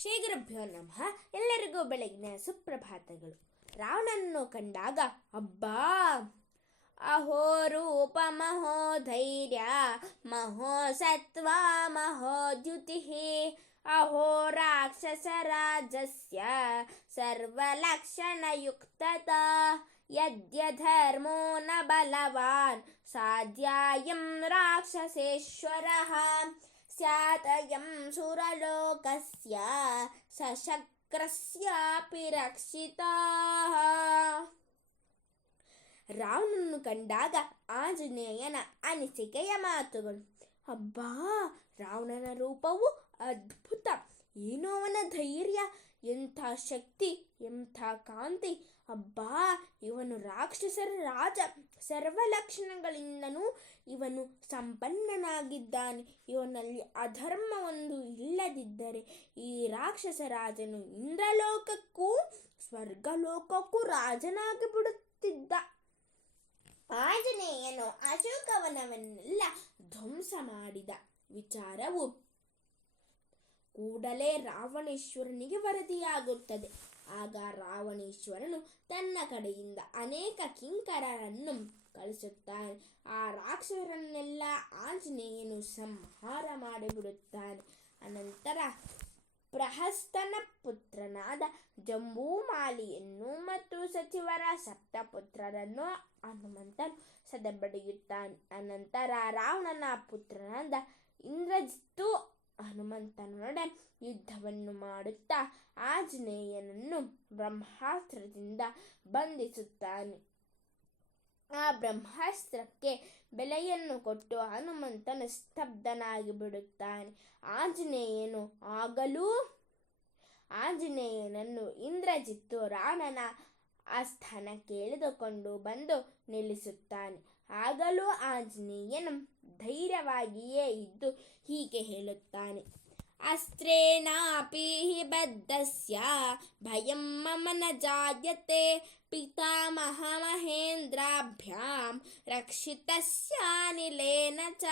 ಶ್ರೀ ಗುರುಭ್ಯೋ ನಮಃ. ಎಲ್ಲರಿಗೂ ಬೆಳಗಿನ ಸುಪ್ರಭಾತಗಳು. ರಾವಣನನ್ನು ಕಂಡಾಗ ಅಬ್ಬಾ ಅಹೋ ರೂಪ ಮಹೋ ಧೈರ್ಯ ಮಹೋ ಸತ್ವ ಮಹೋ ದ್ಯುತಿ ಅಹೋ ರಾಕ್ಷಸ ರಾಜಸ್ಯ ಸರ್ವಲಕ್ಷಣಯುಕ್ತತ ಯದ್ಯಧರ್ಮೋ ನ ಬಲವಾನ್ ಸಾಧ್ಯಾಯಂ ರಾಕ್ಷಸೇಶ್ವರಃ ಸ್ಯಾತಯಂ ಸುರಲೋಕಸ್ಯ ಸಶಕ್ರಸ್ಯಾಪಿ ರಕ್ಷಿತಾಃ. ರಾವಣನನ್ನು ಕಂಡಾಗ ಆಂಜನೇಯನ ಅನಿಸಿಕೆಯ ಮಾತುಗಳು. ಅಬ್ಬಾ, ರಾವಣನ ರೂಪವು ಅದ್ಭುತ. ಏನೋ ಅವನ ಧೈರ್ಯ, ಎಂಥ ಶಕ್ತಿ, ಎಂಥ ಕಾಂತಿ. ಅಬ್ಬಾ, ಇವನು ರಾಕ್ಷಸರ ರಾಜ. ಸರ್ವಲಕ್ಷಣಗಳಿಂದನೂ ಇವನು ಸಂಪನ್ನನಾಗಿದ್ದಾನೆ. ಇವನಲ್ಲಿ ಅಧರ್ಮವೊಂದು ಇಲ್ಲದಿದ್ದರೆ ಈ ರಾಕ್ಷಸ ರಾಜನು ಇಂದ್ರಲೋಕಕ್ಕೂ ಸ್ವರ್ಗಲೋಕಕ್ಕೂ ರಾಜನಾಗಿ ಬಿಡುತ್ತಿದ್ದ. ಆಂಜನೇಯನು ಅಶೋಕವನವನ್ನೆಲ್ಲ ಧ್ವಂಸ ಮಾಡಿದ ವಿಚಾರವು ಕೂಡಲೇ ರಾವಣೇಶ್ವರನಿಗೆ ವರದಿಯಾಗುತ್ತದೆ. ಆಗ ರಾವಣೇಶ್ವರನು ತನ್ನ ಕಡೆಯಿಂದ ಅನೇಕ ಕಿಂಕರರನ್ನು ಕಳಿಸುತ್ತಾನೆ. ಆ ರಾಕ್ಷಸರನ್ನೆಲ್ಲ ಆಂಜನೇಯನು ಸಂಹಾರ ಮಾಡಿಬಿಡುತ್ತಾನೆ. ಅನಂತರ ಪ್ರಹಸ್ತನ ಪುತ್ರನಾದ ಜಂಬೂಮಾಲಿಯನ್ನು ಮತ್ತು ಸಚಿವರ ಸಪ್ತಪುತ್ರರನ್ನು ಹನುಮಂತನು ಸದೆಬಡಿಯುತ್ತಾನೆ. ಅನಂತರ ರಾವಣನ ಪುತ್ರನಾದ ಇಂದ್ರಜಿತ್ತು ಹನುಮಂತನೊಡನೆ ಯುದ್ಧವನ್ನು ಮಾಡುತ್ತಾ ಆಂಜನೇಯನನ್ನು ಬ್ರಹ್ಮಾಸ್ತ್ರದಿಂದ ಬಂಧಿಸುತ್ತಾನೆ. ಆ ಬ್ರಹ್ಮಾಸ್ತ್ರಕ್ಕೆ ಬೆಲೆಯನ್ನು ಕೊಟ್ಟು ಹನುಮಂತನು ಸ್ತಬ್ಧನಾಗಿ ಬಿಡುತ್ತಾನೆ. ಆಂಜನೇಯನನ್ನು ಇಂದ್ರಜಿತ್ತು ರಾವಣನ ಆಸ್ಥಾನಕ್ಕೆ ಎಳೆದುಕೊಂಡು ಬಂದು ನಿಲ್ಲಿಸುತ್ತಾನೆ. ಆಗಲೂ ಆಂಜನೇಯನು ಧೈರ್ಯವಾಗಿಯೇ ಇದ್ದು ಹೀಗೆ ಹೇಳುತ್ತಾನೆ. ಅಸ್ತ್ರೇಣಾಪಿ ಬದ್ಧಸ್ಯ ಭಯಂ ಮಮ ನ ಜಾಯತೆ ಪಿತಾಮಹ ಮಹೇಂದ್ರಾಭ್ಯಾಂ ರಕ್ಷಿತಸ್ಯಾನಿಲೇನ ಚ.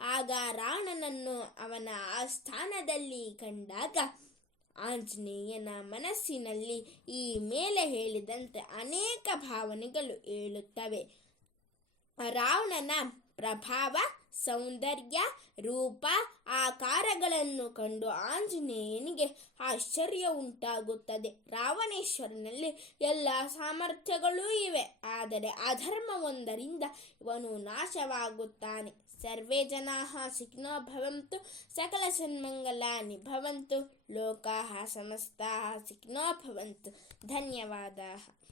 ಆಗ ರಾವಣನನ್ನು ಅವನ ಆಸ್ಥಾನದಲ್ಲಿ ಕಂಡಾಗ ಆಂಜನೇಯನ ಮನಸ್ಸಿನಲ್ಲಿ ಈ ಮೇಲೆ ಹೇಳಿದಂತೆ ಅನೇಕ ಭಾವನೆಗಳು ಏಳುತ್ತವೆ. ರಾವಣನ ಪ್ರಭಾವ, ಸೌಂದರ್ಯ, ರೂಪ, ಆಕಾರಗಳನ್ನು ಕಂಡು ಆಂಜನೇಯನಿಗೆ ಆಶ್ಚರ್ಯ ಉಂಟಾಗುತ್ತದೆ. ರಾವಣೇಶ್ವರನಲ್ಲಿ ಎಲ್ಲ ಸಾಮರ್ಥ್ಯಗಳೂ ಇವೆ, ಆದರೆ ಅಧರ್ಮವೊಂದರಿಂದ ಇವನು ನಾಶವಾಗುತ್ತಾನೆ. ಸರ್ವೇ ಜನಾಃ ಸುಖಿನೋ ಭವಂತು, ಸಕಲ ಸನ್ಮಂಗಲಾನಿ ಭವಂತು, ಲೋಕಾಃ ಸಮಸ್ತಾಃ ಸುಖಿನೋ ಭವಂತು. ಧನ್ಯವಾದಾಃ.